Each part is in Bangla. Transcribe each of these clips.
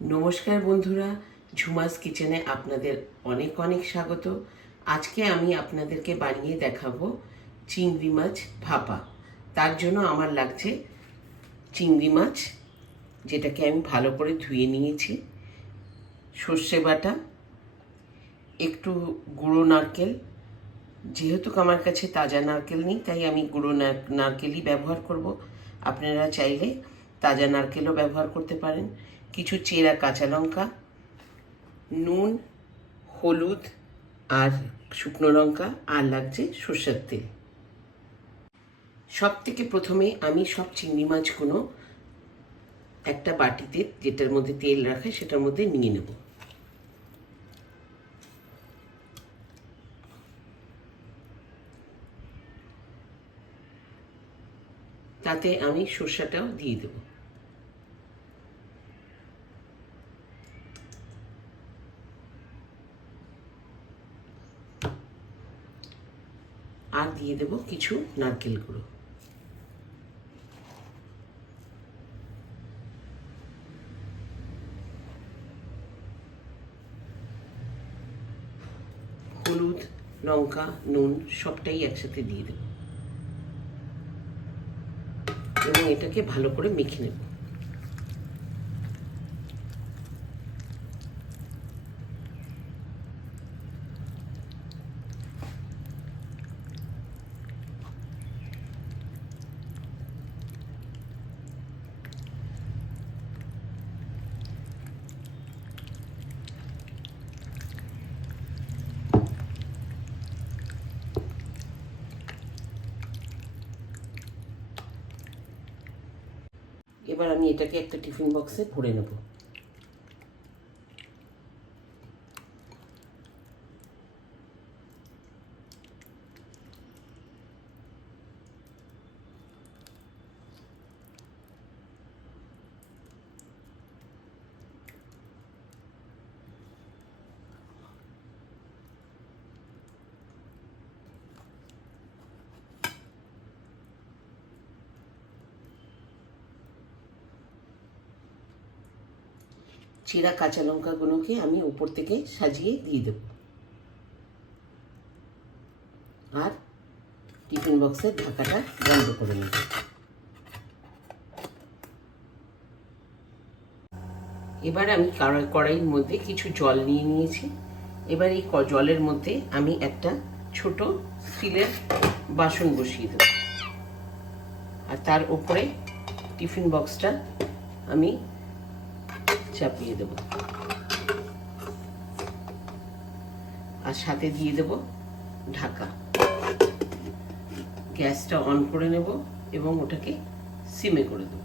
নমস্কার বন্ধুরা, ঝুমাস কিচেনে আপনাদের অনেক অনেক স্বাগত। আজকে আমি আপনাদেরকে বানিয়ে দেখাবো চিংড়ি মাছ ভাপা। তার জন্য আমার লাগছে চিংড়ি মাছ, যেটাকে আমি ভালো করে ধুয়ে নিয়েছি, সর্ষে বাটা, একটু গুঁড়ো নারকেল। যেহেতু আমার কাছে তাজা নারকেল নেই, তাই আমি গুঁড়ো নারকেলই ব্যবহার করব। আপনারা চাইলে তাজা নারকেলও ব্যবহার করতে পারেন। কিছু চেরা কাঁচা লঙ্কা, নুন, হলুদ আর শুকনো লঙ্কা, আর লাগছে সর্ষের তেল। সব থেকে প্রথমে আমি সব চিংড়ি মাছগুলো একটা বাটিতে, যেটার মধ্যে তেল রাখে, সেটার মধ্যে নিয়ে নেব। তাতে আমি সর্ষেটাও দিয়ে দেব। আর দিয়ে দেব কিছু নারকেল গুঁড়ো। হলুদ, লঙ্কা, নুন সবটাই একসাথে দিয়ে দেব এবং এটাকে ভালো করে মেখে নেব। এবার আমি এটাকে একটা টিফিন বক্সে ভরে নেব। চেরা কাঁচা লঙ্কাগুলোকে আমি উপর থেকে সাজিয়ে দিয়ে দেব। আর টিফিন বক্সের ঢাকাটা বন্ধ করে নেব। এবার আমি কড়াইয়ের মধ্যে কিছু জল নিয়ে নিয়েছি। এবার এই জলের মধ্যে আমি একটা ছোট স্টিলের বাসন বসিয়ে দেব, আর তার উপরে টিফিন বক্সটা আমি চাপিয়ে দেব, আর সাথে দিয়ে দেব ঢাকা। গ্যাসটা অন করে নেব এবং ওটাকে সিমে করে দেব।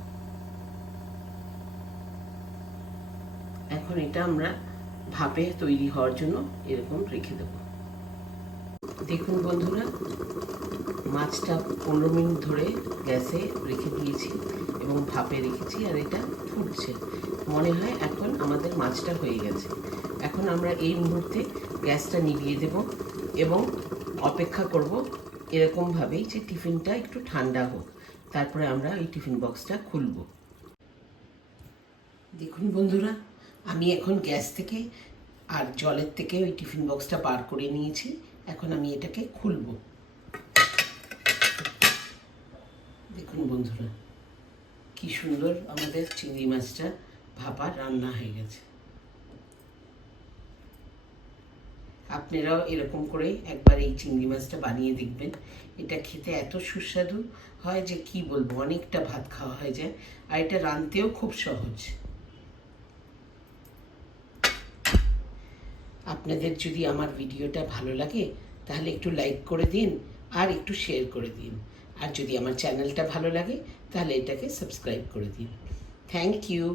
এখন এটা আমরা ভাপে তৈরি হওয়ার জন্য এরকম রেখে দেব। দেখুন বন্ধুরা, মাছটা 15 মিনিট ধরে গ্যাসে রেখে দিয়েছি এবং ভাপে রেখেছি, আর এটা ফুটছে। মনে হয় এখন আমাদের মাছটা হয়ে গেছে। এখন আমরা এই মুহূর্তে গ্যাসটা নিভিয়ে দেব এবং অপেক্ষা করব এরকমভাবেই যে টিফিনটা একটু ঠান্ডা হোক, তারপরে আমরা এই টিফিন বক্সটা খুলব। দেখুন বন্ধুরা, আমি এখন গ্যাস থেকে আর জলের থেকে ওই টিফিন বক্সটা বার করে নিয়েছি। এখন আমি এটাকে খুলব। দেখুন বন্ধুরা, কি সুন্দর আমাদের চিংড়ি মাছটা ভাপা রান্না হয়ে গেছে। আপনারাও এরকম করে একবার এই চিংড়ি মাছটা বানিয়ে দেখবেন। এটা খেতে এত সুস্বাদু হয় যে কি বলবো, অনেকটা ভাত খাওয়া হয়ে যায়। আর এটা রাঁধতেও খুব সহজ। আপনাদের যদি আমার ভিডিওটা ভালো লাগে তাহলে একটু লাইক করে দিন আর একটু শেয়ার করে দিন। আর যদি আমার চ্যানেলটা ভালো লাগে তাহলে এটাকে সাবস্ক্রাইব করে দিন। Thank you.